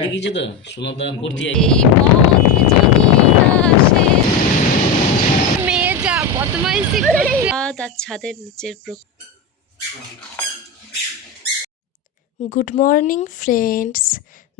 গেছে তো মেয়ে যা বদমাইশি করছে ছাদ ছাদের নিচের গুড মর্নিং ফ্রেন্ডস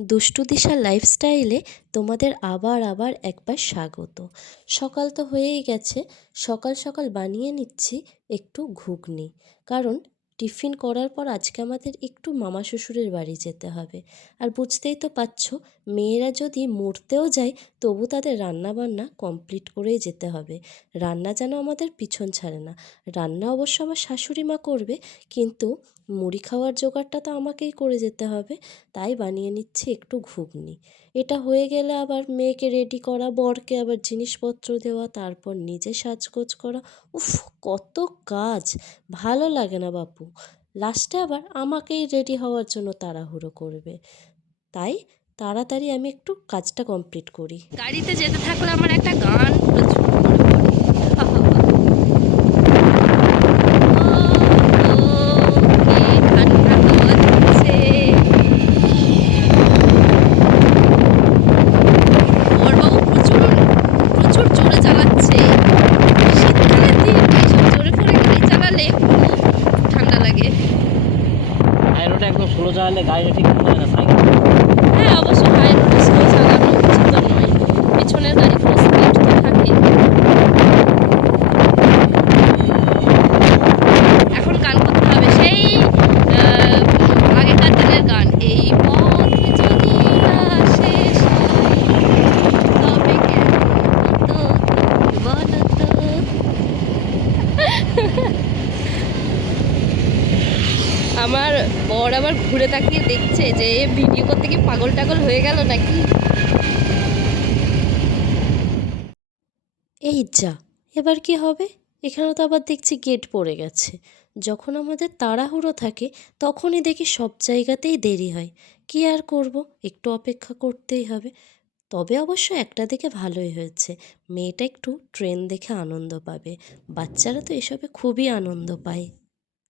দুষ্টু দিশা লাইফস্টাইলে তোমাদের আবার আবার একবার স্বাগত। সকাল তো হয়েই গেছে। সকাল সকাল বানিয়ে নিচ্ছি একটু ঘুগনি। কারণ টিফিন করার পর আজকে আমাদের একটু মামা শ্বশুরের বাড়ি যেতে হবে। আর বুঝতেই তো পারছ মেয়েরা যদি মরতেও যায়, তবু তাদের রান্না বান্না কমপ্লিট করেই যেতে হবে। রান্না যেন আমাদের পিছন ছাড়ে না। রান্না অবশ্য আমার শাশুড়ি মা করবে, কিন্তু মুড়ি খাওয়ার জোগাড়টা তো আমাকেই করে যেতে হবে। তাই বানিয়ে নিচ্ছি একটু ঘুগনি। এটা হয়ে গেলে আবার মেয়েকে রেডি করা, বরকে আবার জিনিসপত্র দেওয়া, তারপর নিজে সাজগোজ করা। উফ, কত কাজ! ভালো লাগে না বাপু। লাস্টে আবার আমাকেই রেডি হওয়ার জন্য তাড়াহুড়ো করবে। তাই তাড়াতাড়ি আমি একটু কাজটা কমপ্লিট করি। গাড়িতে যেতে থাকলে আমার একটা গান প্রচুর মনে বড়বাবু প্রচুর প্রচুর জোরে চালাচ্ছে শীতকালের দিন এইসব জোরে ফোরে গাড়ি চালালে খুব ঠান্ডা লাগে হাই রোডে একদম স্লো চালালে গাড়িটা ঠিক মতো হয় না সাইকেল হ্যাঁ অবশ্য হাই রোডে স্লো চালানো উচিত তো নয় পিছনের গাড়িগুলো স্পিড তো থাকে এখন গান করতে হবে সেই আহ, আগেকার দিনের গান এই পথ যদি না শেষ হয়, তবে কেন তো বলো তো আমার বর আবার ঘুরে তাকিয়ে দেখছে যে ভিডিও করতে কি পাগল টাগল হয়ে গেল নাকি? এই যা, এবার কি হবে? এখানে তো আবার দেখছি গেট পড়ে গেছে। যখন আমাদের তাড়াহুড়ো থাকে, তখনই দেখি সব জায়গাতেই দেরি হয়। কি আর করব? একটু অপেক্ষা করতেই হবে। তবে অবশ্য একটা দেখে ভালোই হয়েছে। মেয়েটা একটু ট্রেন দেখে আনন্দ পাবে। বাচ্চারা তো এসবে খুবই আনন্দ পায়।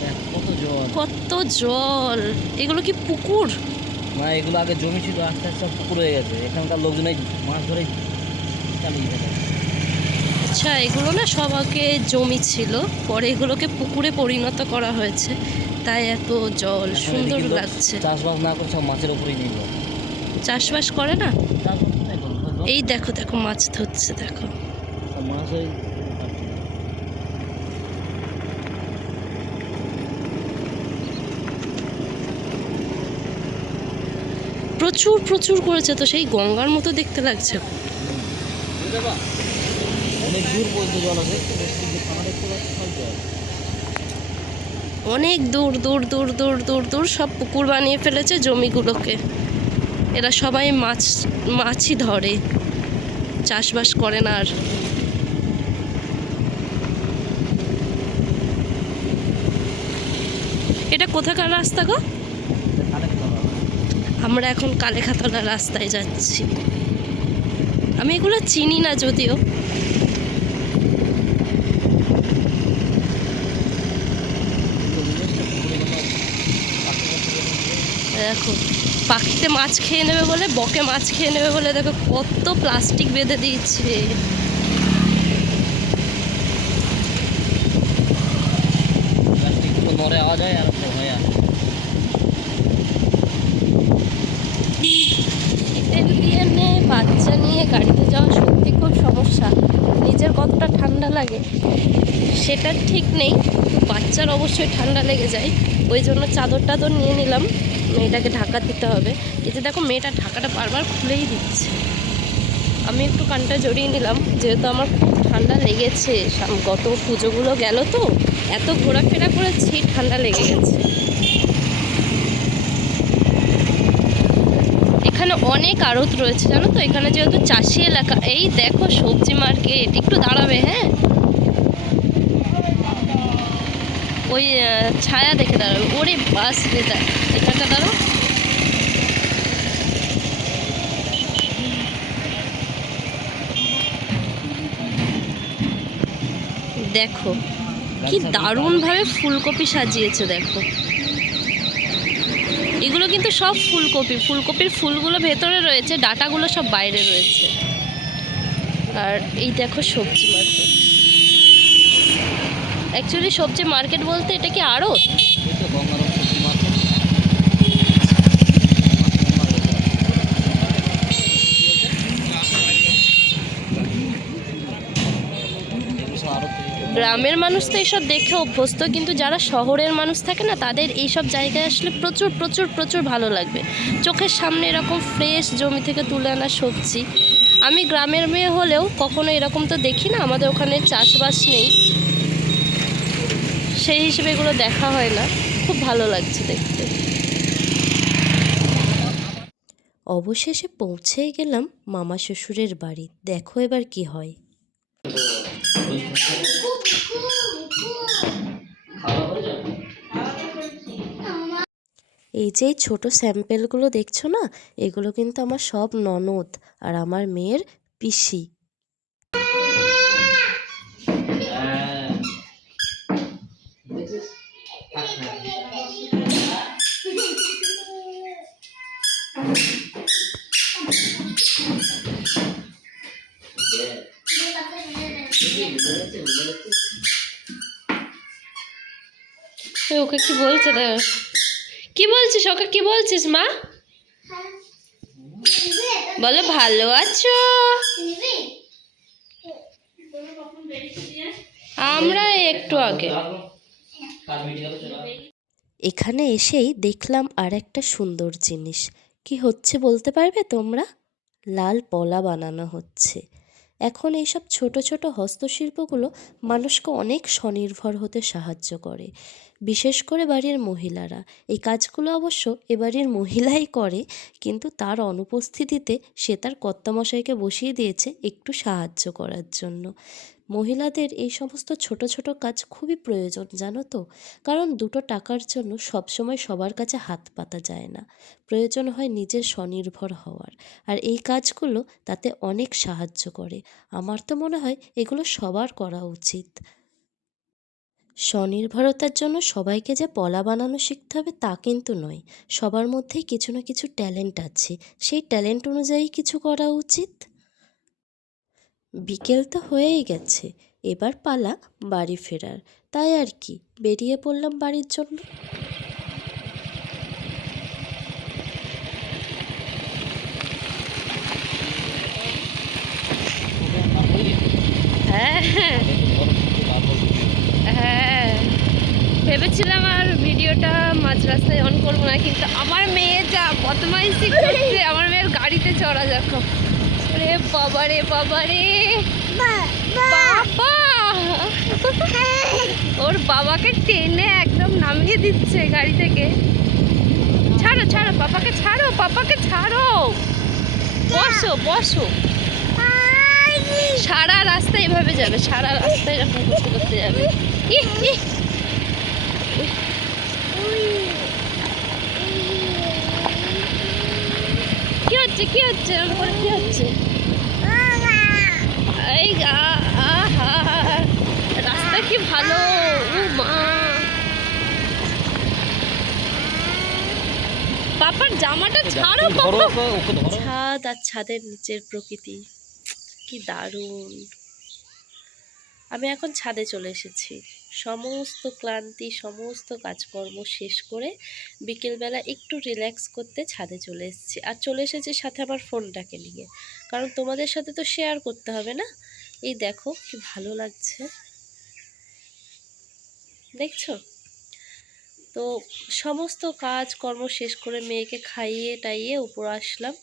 দেখ, কত জল কত জল এগুলো কি পুকুর? না এগুলো আগে জমি ছিল আস্তে আস্তে পুকুর হয়ে গেছে। এখানকার লোকজন এই মাছ ধরে চালিয়ে থাকে আচ্ছা এগুলো না সব আগে জমি ছিল পরে এগুলোকে পুকুরে পরিণত করা হয়েছে। তাই এত জল সুন্দর লাগছে। চাষবাস না করে সব মাছের উপরেই নির্ভর। চাষবাস করে না? এই দেখো দেখো মাছ ধরছে দেখো। মাছ ওই প্রচুর প্রচুর করেছে তো সেই গঙ্গার মতো দেখতে লাগছে। অনেক দূর দূর দূর দূর দূর দূর সব পুকুর বানিয়ে ফেলেছে জমিগুলোকে। এরা সবাই মাছ মাছই ধরে। চাষবাস করে না আর। এটা কোথাকার রাস্তা গো। আমরা এখন কালেখাতলা রাস্তায় যাচ্ছি। আমি এগুলো চিনি না যদিও। দেখো, পাখিতে মাছ খেয়ে নেবে বলে, বকে মাছ খেয়ে নেবে বলে দেখো কত প্লাস্টিক বেঁধে হয় আর সব হয়ে আসে শীতের দিনে বাচ্চা নিয়ে গাড়িতে যাওয়া সত্যি খুব সমস্যা নিজের কতটা ঠান্ডা লাগে সেটা ঠিক নেই। বাচ্চার অবশ্যই ঠান্ডা লেগে যায়। ওই জন্য চাদর টাদর নিয়ে নিলাম। মেয়েটাকে ঢাকা দিতে হবে। এতে দেখো, মেয়েটা ঢাকাটা বারবার খুলেই দিচ্ছে। আমি একটু কানটা জড়িয়ে নিলাম। যেহেতু আমার খুব ঠান্ডা লেগেছে গত পুজোগুলো গেল তো, এত ঘোরাফেরা করেছি, ঠান্ডা লেগে গেছে। এখানে অনেক আড়ত রয়েছে, জানো তো? এখানে যেহেতু চাষি এলাকা, এই দেখো সবজি মার্কেট, একটু দাঁড়াবে হ্যাঁ? ওই ছায়া দেখে দাঁড়াবে ওরে বাস রে দা এখানটা দাঁড়াও দেখো কি দারুণভাবে ফুলকপি সাজিয়েছে দেখো। এগুলো কিন্তু সব ফুলকপি। ফুলকপির ফুলগুলো ভেতরে রয়েছে ডাটাগুলো সব বাইরে রয়েছে। আর এই দেখো সবজি মার্কেট। অ্যাকচুয়ালি সবজি মার্কেট বলতে এটা কি আড়ত? গ্রামের মানুষ তো এইসব দেখে অভ্যস্ত, কিন্তু যারা শহরের মানুষ থাকে না, তাদের এইসব জায়গায় আসলে প্রচুর প্রচুর প্রচুর ভালো লাগবে। চোখের সামনে এরকম ফ্রেশ জমি থেকে তুলে আনা সবজি। আমি গ্রামের মেয়ে হলেও কখনো এরকম তো দেখি না, আমাদের ওখানে চাষবাস নেই। সেই হিসেবে এগুলো দেখা হয় না। খুব ভালো লাগছে দেখতে। অবশেষে পৌঁছেই গেলাম মামা শ্বশুরের বাড়ি। দেখো এবার কি হয়। এই যে ছোট স্যাম্পেলগুলো দেখছ না? এগুলো কিন্তু আমার সব ননদ আর আমার মেয়ের পিসি। ওকে কি বলছে দেখ? কি বলছিস? ওকে কি বলছিস মা? বলো ভালো আছো? আমরা একটু আগে। এখানে এসেই দেখলাম আর একটা সুন্দর জিনিস। কি হচ্ছে বলতে পারবে তোমরা? লাল পলা বানানো হচ্ছে। এখন এইসব ছোট ছোট হস্তশিল্পগুলো মানুষকে অনেক স্বনির্ভর হতে সাহায্য করে। বিশেষ করে বাড়ির মহিলারা। এই কাজগুলো অবশ্য এ বাড়ির মহিলাই করে, কিন্তু তার অনুপস্থিতিতে সে তার কর্তামশাইকে বসিয়ে দিয়েছে একটু সাহায্য করার জন্য। মহিলাদের এই সমস্ত ছোট ছোট কাজ খুবই প্রয়োজন, জানো তো? কারণ দুটো টাকার জন্য সবসময় সবার কাছে হাত পাতা যায় না। প্রয়োজন হয় নিজের স্বনির্ভর হওয়ার। আর এই কাজগুলো তাতে অনেক সাহায্য করে। আমার তো মনে হয় এগুলো সবার করা উচিত। স্বনির্ভরতার জন্য সবাইকে যে পলা বানানো শিখতে হবে তা কিন্তু নয়। সবার মধ্যেই কিছু না কিছু ট্যালেন্ট আছে। সেই ট্যালেন্ট অনুযায়ী কিছু করা উচিত? বিকেল তো হয়েই গেছে, এবার পালা বাড়ি ফেরার। তাই আর কি, বেরিয়ে পড়লাম বাড়ির জন্য। হ্যাঁ হ্যাঁ। ভেবেছিলাম আর ভিডিওটা মাঝ রাস্তায় অন করব না, কিন্তু আমার মেয়ে যা বদমাইশি করছে, আমার মেয়ের গাড়িতে চড়া দেখো রে বাবা রে বাবা রে বাবা! ওর বাবাকে টেনে একদম নামিয়ে দিচ্ছে গাড়ি থেকে। ছাড়ো ছাড়ো পাপাকে ছাড়ো পাপাকে ছাড়ো। বসো বসো। সারা রাস্তা এভাবে যাবে সারা রাস্তা এরকম করতে করতে যাবে। ইহ, কি হচ্ছে? কি হচ্ছে? এরকম কি হচ্ছে? এই আহা রাস্তা কি ভালো? ও মা। পাপার জামাটা ছাড়ো পাপা ছাদ আর ছাদের নিচের প্রকৃতি। কি দারুণ। আমি এখন ছাদে চলে এসেছি। সমস্ত ক্লান্তি, সমস্ত কাজকর্ম শেষ করে বিকেলবেলা একটু রিল্যাক্স করতে ছাদে চলে এসেছি। আর চলে এসেছি সাথে আমার ফোনটাকে নিয়ে। কারণ তোমাদের সাথে তো শেয়ার করতে হবে না? এই দেখো কি ভালো লাগছে। দেখছ? তো সমস্ত কাজ কর্ম শেষ করে মেয়েকে খাইয়ে টাইয়ে উপর আসলাম।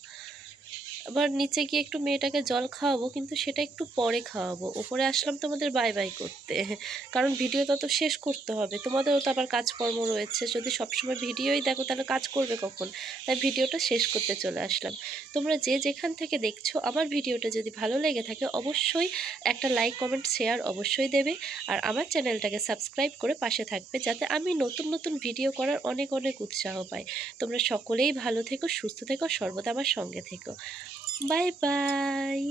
আবার নিচে গিয়ে একটু মেয়েটাকে জল খাওয়াবো, কিন্তু সেটা একটু পরে খাওয়াবো। ওপরে আসলাম তোমাদের বাই বাই করতে। কারণ ভিডিওটা তো শেষ করতে হবে। তোমাদেরও তো আবার কাজকর্ম রয়েছে। যদি সবসময় ভিডিওই দেখো, তাহলে কাজ করবে কখন? তাই ভিডিওটা শেষ করতে চলে আসলাম। তোমরা যে যেখান থেকে দেখছ, আমার ভিডিওটা যদি ভালো লেগে থাকে, অবশ্যই একটা লাইক কমেন্ট শেয়ার অবশ্যই দেবে। আর আমার চ্যানেলটাকে সাবস্ক্রাইব করে পাশে থাকবে, যাতে আমি নতুন নতুন ভিডিও করার অনেক অনেক উৎসাহ পাই। তোমরা সকলেই ভালো থেকো, সুস্থ থেকো, সর্বদা আমার সঙ্গে থেকো। Bye bye